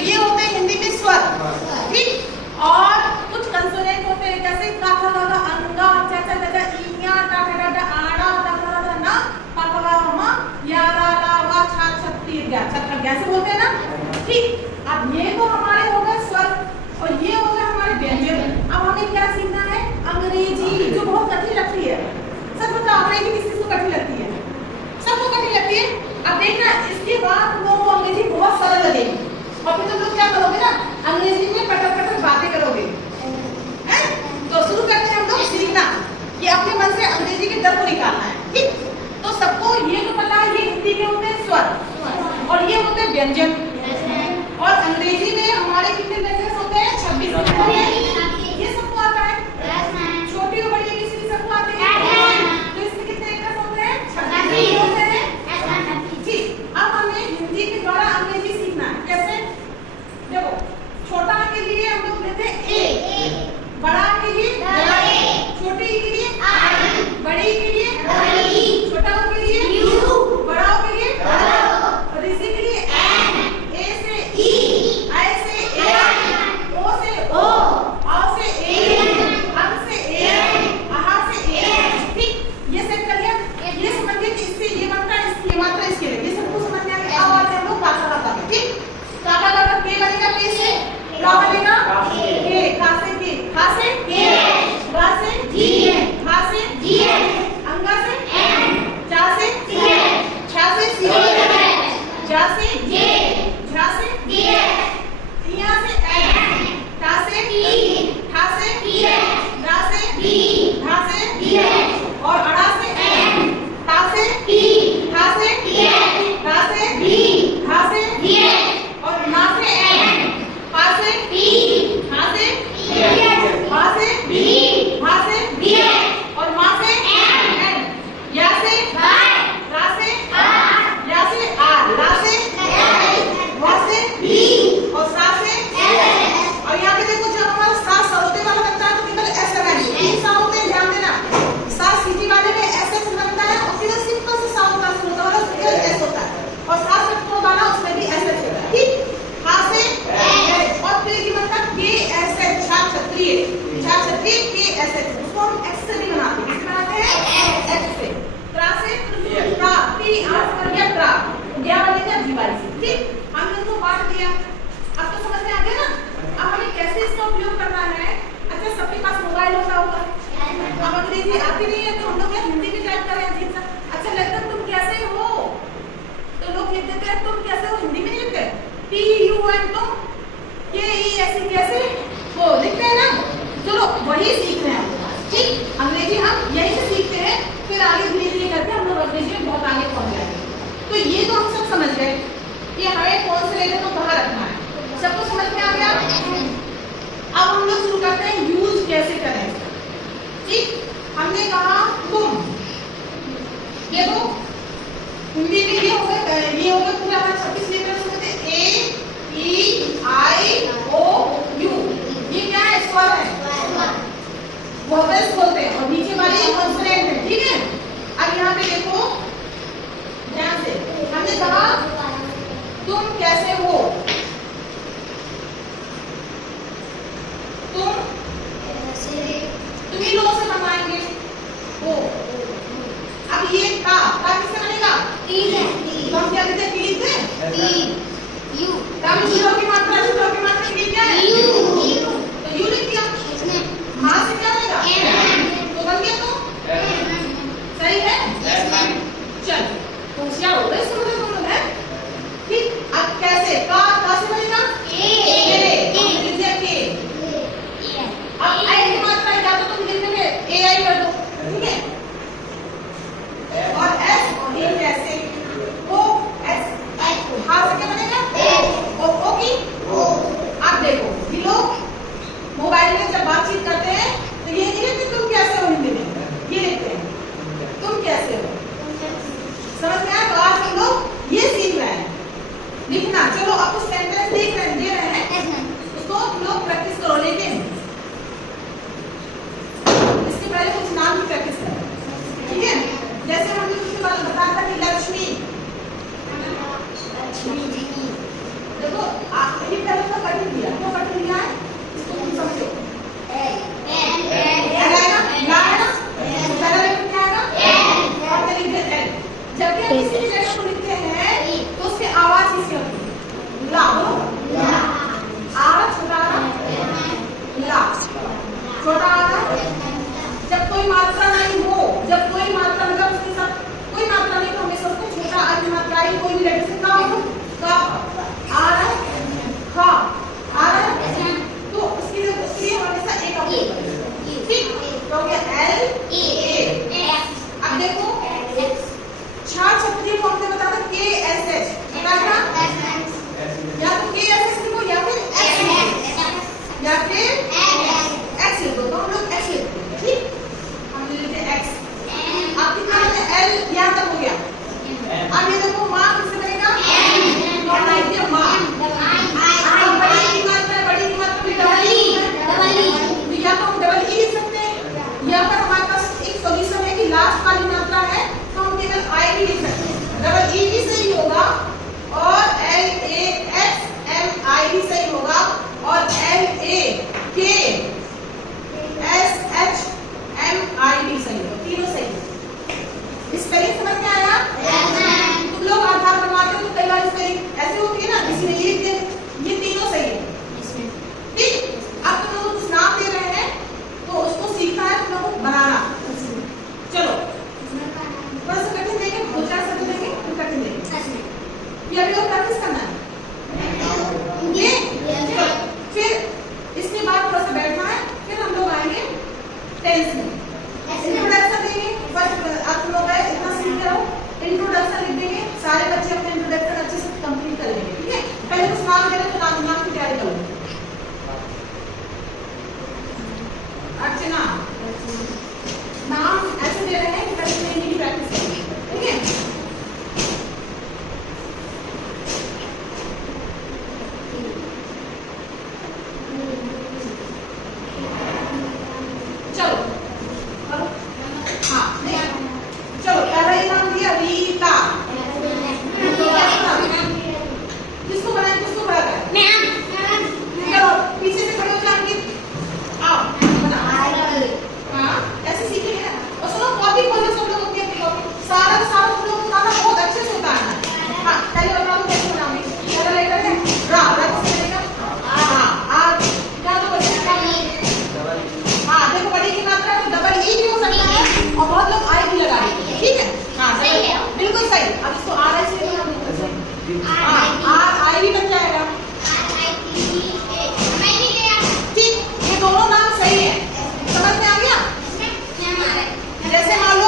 ये होते हैं हिंदी में स्वर, ठीक। और कुछ कंसोनेंट होते हैं जैसे का था गा अंगा चा चा चा इया टा टा टा आड़ा ता ता ता ना पा पा गा म या ला ला वा छा छत्ती गया छत्ता कैसे बोलते हैं ना, ठीक। अब ये तो हमारे हो गए स्वर और ये हो गए हमारे व्यंजन। अब हमें क्या सीखना है, अंग्रेजी, जो बहुत कठिन लगती है। सच बताओ, अंग्रेजी किस किस को कठिन लगती है? सबको कठिन लगती है। अब देखना इसके बाद तुम लोगों को अंग्रेजी बहुत सरल लगेगी और फिर तुम लोग क्या करोगे ना, अंग्रेजी में पटक पटक बातें करोगे, हैं? तो शुरू करते हैं हम लोग सीखना, ये अपने मन से अंग्रेजी के डर को निकालना है, ठीक। तो सबको ये तो पता है, ये हिंदी के होते हैं स्वर और ये होते हैं व्यंजन। और अंग्रेजी में हमारे कितने लेटर्स होते हैं? 26 होते हैं। ये सबको आता है, छोटी और बड़ी किसी सबको आते हैं। तो इसमें कितने लेटर्स होते हैं? 26 होते हैं, ठीक। अब हमें हिंदी के द्वारा अंग्रेजी सीखना है। कैसे? देखो, छोटा के लिए हम लोग लेते हैं ए, बड़ा के लिए छोटी के लिए बड़ी के लिए छोटा के लिए बड़ा के लिए और इसी के लिए ए से ई, आई से ए, ओ से ओ, आ से ए, अं से ए, आहा से ए, ठीक। ये सेट कर लिया। ये समझिए कि इससे ये बनता है, इसकी मात्रा इसके लिए, ये सबको समझ में आ गया। अब आते हैं हम लोग काका काका पे, ठीक। काका काका के बनेगा पे से, का बनेगा के, का से के, खा से के, गा से जी, खा से जी, अंगा से एन, चा से सी, छा से सी, जा से जे, झा से जे, इया से एन, ता से टी, ठा से टी, दा से डी, धा से डी और अड़ा से एन, ता से टी, ठा से टी, दा से डी, धा से डी और ना से एन, पा से टी, हा से टी, हा से डी, हा से डी और मा से एन, या से रा से या से ला से वा से बी और सा से और यहाँ पे देखो जब हमारा सा सरोते वाला बनता है तो केवल ऐसे रहने तीन सा होते हैं, ध्यान देना। सा सीटी वाले में ऐसे बनता है और फिर सिंपल से सा होता है, केवल ऐसे होता है और सा सरोते वाला उसमें भी ऐसे होता है, ठीक। हा से और फिर ये बनता है के ऐसे छा छत्रिय के ऐसे, उसको हम एक्स से भी बनाते हैं, बनाते हैं एक्स से। त्रा से त्रा टी आस पर या त्रा या बनेगा जीवाई से, ठीक। हमने इसको बांट दिया। अब तो समझ में आ गया ना। अब हमें कैसे इसका उपयोग करना है। अच्छा, सबके पास मोबाइल होता होगा, अब अंग्रेजी आती नहीं है तो हम लोग हिंदी में टाइप करें अजीब सा। अच्छा लगता तुम कैसे हो तो लोग लिख देते हैं तुम कैसे हो, हिंदी में नहीं लिखते TUM तुम, KE ऐसे कैसे हो लिखते हैं ना। चलो वही सीख रहे हैं, ठीक। अंग्रेजी हम यही से सीखते हैं, फिर आगे धीरे धीरे करके हम लोग अंग्रेजी में बहुत आगे पहुंच जाएंगे। तो ये तो हम सब समझ गए कि हमें कौन से लेटर को कहाँ रखना है, सबको समझ में आ गया। अब हम लोग शुरू करते हैं यूज कैसे करें, ठीक। हमने कहा तुम, देखो हिंदी में ये हो गए पूरा 26 लेटर्स होते हैं AEIOU। ये क्या है? स्वर है, वोवेल्स बोलते हैं और नीचे वाले कॉन्सोनेंट है, ठीक है। अब यहाँ पे देखो ध्यान से, हमने कहा तुम कैसे हो, तुम इन लोगों से बनवाएंगे हो। अब ये का किससे बनेगा? तो हम क्या लिखते हैं? टी लिखते हैं, यू का जीरो की मात्रा क्या है? यू, तो यू लिख दिया। हाँ से क्या बनेगा? तो बन गया। तो सही है, चल क्या हो गया इसको बोलो है, ठीक। अब कैसे का से बनेगा? ए लिख दिया के। अब आई की मात्रा या तो तुम लिख दोगे AI कर दो, ठीक है। और S और E कैसे? O S हाँ से क्या बनेगा? O की फिर एक्स लिख दो, तो हम लोग एक्स लिखते हैं, ठीक, हम ले लेते हैं एक्स। अब कितना है एल, यहाँ तक हो गया। अब ये देखो माँ किससे करेगा, और लाइक दिया माँ, बड़ी की मात्रा भी डबल ई, तो या तो हम डबल ई लिख सकते हैं, या फिर हमारे पास एक सॉल्यूशन है कि लास्ट वाली मात्रा है तो हम केवल आई भी लिख सकते हैं, डबल ई भी सही होगा और एल ए एक्स एम आई भी सही होगा और एल ए के एस एच एम आई भी सही होगा, तीनों सही है। स्पेलिंग समझ में आया? तुम लोग आधार बनवाते हो तो कई बार स्पेलिंग ऐसे होती है ना, किसी ने ये लिख दिया, ये तीनों सही है, ठीक। अब तुम लोग कुछ नाम दे रहे हैं तो उसको सीखना है तुम लोगों को बनाना। चलो थोड़ा सा कठिन देंगे, दो चार शब्द देंगे फिर कठिन देंगे, ये अभी और प्रैक्टिस करना है ये। फिर इसके बाद थोड़ा सा बैठना है, फिर हम लोग आएंगे टेंस में, इंट्रोडक्शन देंगे। फर्स्ट आप लोग गए इतना सीख रहो, इंट्रोडक्शन लिख देंगे, सारे बच्चे अपने इंट्रोडक्शन अच्छे से कंप्लीट कर लेंगे, ठीक है। पहले कुछ नाम दे रहे तो नाम की तैयारी करो। अर्चना, नाम ऐसे दे रहे हैं कि पहले में इनकी प्रैक्टिस करेंगे, ठीक है। चलो हाँ नहीं, चलो पहला ही नाम दिया रीता, किसको बनाए, किसको बड़ा करें, चलो पीछे से खड़े हो जाएंगे, आओ बना, हाँ ऐसे सीखेंगे ना। और सुनो कॉपी खोलने सब लोग होते हैं, कॉपी सारा तुम लोग बनाना बहुत अच्छे से होता है। हाँ पहले बता दो कैसे बनाओगे, पहला लेटर है रा, रा किससे बनेगा, हाँ आज क्या तो बचेगा, हाँ देखो बड़ी की मात्रा है तो डबल ई भी हो सकता है और बहुत लोग आई भी लगा देते हैं, ठीक है। हाँ बिल्कुल सही। अब इसको आर आई से हाँ आर आई भी बन जाएगा, ठीक। ये दोनों नाम सही है, समझ में आ गया। जैसे मान लो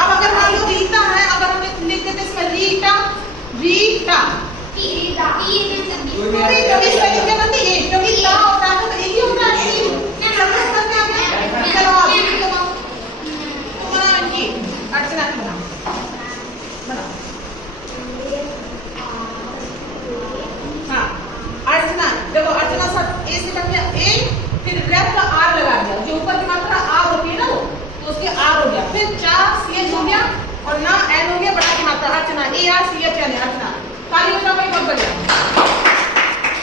अब अगर मान लो रीता है, अगर हमें लिख देते इसमें रीटा, रीटा कभी स्पेलिंग क्या बनती है, क्योंकि ता होता है तो एक ही होता है, समझ में आ गया। चलो आप तो बना इनकी अर्चना की बना हाँ अर्चना, देखो अर्चना सब ए से बन गया, ए फिर रेफ का आर लगा दिया, जो ऊपर की मात्रा आर होती है ना वो, तो उसके आर हो गया, फिर चार सी एच हो गया और ना एन हो गया, बड़ा की मात्रा Archana, A R C H N Archana. ताली बजाओ भाई, बहुत बढ़िया।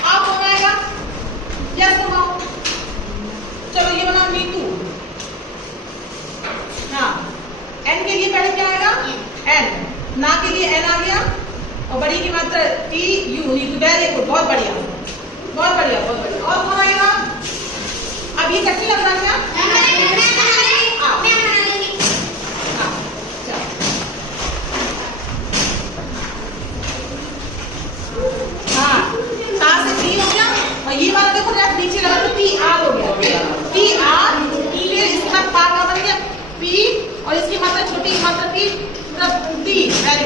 आप कौन आएगा, यस बनाओ, चलो ये बनाओ नीतू, हाँ एन के लिए पहले क्या आएगा, एन, ना के लिए एन आ गया और बड़ी की मात्रा टी यू, वेरी गुड, बहुत बढ़िया बहुत बढ़िया बहुत बढ़िया। और कौन आएगा, अब ये कठिन लग रहा क्या, हाँ ता से टी हो गया और ये वाला देखो जब नीचे लगा तो टी आर हो गया, टी आर टी फिर इसका पा का बन गया पी और इसकी मात्रा छोटी मात्रा पी मतलब टी, वेरी